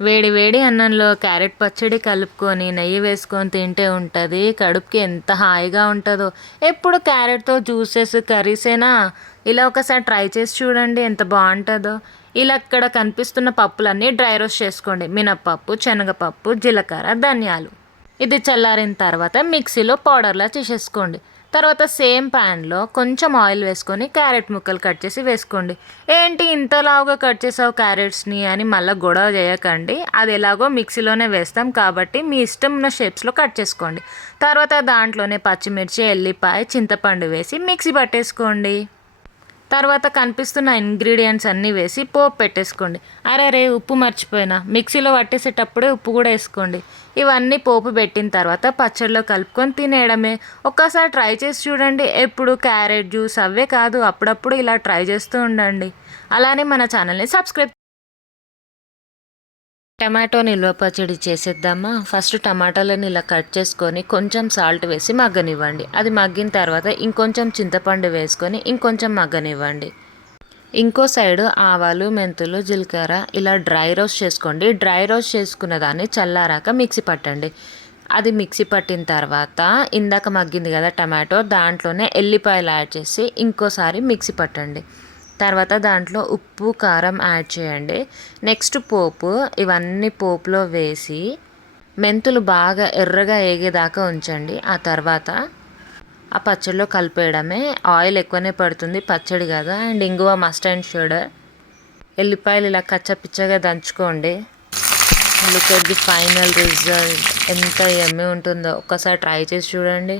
వేడి వేడి అన్నంలో క్యారెట్ పచ్చడి కలుపుకొని నెయ్యి వేసుకొని తింటే ఉంటుంది. కడుపుకి ఎంత హాయిగా ఉంటుందో. ఎప్పుడు క్యారెట్తో జ్యూసెస్ కర్రీసేనా, ఇలా ఒకసారి ట్రై చేసి చూడండి ఎంత బాగుంటుందో. ఇలా ఇక్కడ కనిపిస్తున్న పప్పులన్నీ డ్రై రోస్ట్ చేసుకోండి. మినప్పప్పు, శనగపప్పు, జీలకర్ర, ధనియాలు. ఇది చల్లారిన తర్వాత మిక్సీలో పౌడర్లా చేసేసుకోండి. తర్వాత సేమ్ ప్యాన్లో కొంచెం ఆయిల్ వేసుకొని క్యారెట్ ముక్కలు కట్ చేసి వేసుకోండి. ఏంటి ఇంతలాగా కట్ చేసావు క్యారెట్స్ని అని మళ్ళీ గొడవ చేయకండి. అది ఎలాగో మిక్సీలోనే వేస్తాం కాబట్టి మీ ఇష్టం ఉన్న షేప్స్లో కట్ చేసుకోండి. తర్వాత దాంట్లోనే పచ్చిమిర్చి, ఎల్లిపాయ, చింతపండు వేసి మిక్సీ పట్టేసుకోండి. తర్వాత కనిపిస్తున్న ఇంగ్రీడియంట్స్ అన్నీ వేసి పోపు పెట్టేసుకోండి. అరే ఉప్పు మర్చిపోయినా, మిక్సీలో పట్టేసేటప్పుడే ఉప్పు కూడా వేసుకోండి. ఇవన్నీ పోపు పెట్టిన తర్వాత పచ్చడిలో కలుపుకొని తినేయడమే. ఒక్కసారి ట్రై చేసి చూడండి. ఎప్పుడు క్యారెట్ జ్యూస్ అవే కాదు, అప్పుడప్పుడు ఇలా ట్రై చేస్తూ ఉండండి. అలానే మన ఛానల్ని సబ్స్క్రైబ్. టమాటో నిల్వ పచ్చడి చేసేద్దామా. ఫస్ట్ టమాటాలను ఇలా కట్ చేసుకొని కొంచెం సాల్ట్ వేసి మగ్గనివ్వండి. అది మగ్గిన తర్వాత ఇంకొంచెం చింతపండు వేసుకొని ఇంకొంచెం మగ్గనివ్వండి. ఇంకో సైడు ఆవాలు, మెంతులు, జీలకర్ర ఇలా డ్రై రోస్ట్ చేసుకోండి. డ్రై రోస్ట్ చేసుకున్న దాన్ని చల్లారాక మిక్సీ పట్టండి. అది మిక్సీ పట్టిన తర్వాత ఇందాక మగ్గింది కదా టమాటో, దాంట్లోనే ఎల్లిపాయలు యాడ్ చేసి ఇంకోసారి మిక్సీ పట్టండి. తర్వాత దాంట్లో ఉప్పు, కారం యాడ్ చేయండి. నెక్స్ట్ పోపు, ఇవన్నీ పోపులో వేసి మెంతులు బాగా ఎర్రగా ఏగేదాకా ఉంచండి. ఆ తర్వాత ఆ పచ్చడిలో కలిపేయడమే. ఆయిల్ ఎక్కువనే పడుతుంది, పచ్చడి కదా. అండ్ ఇంగువ మస్ట్ అండ్ షుడ్. ఎల్లిపాయలు ఇలా కచ్చపిచ్చగా దంచుకోండి. Look at the final result. ఎంత యమ్మీ ఉంటుందో ఒక్కసారి ట్రై చేసి చూడండి.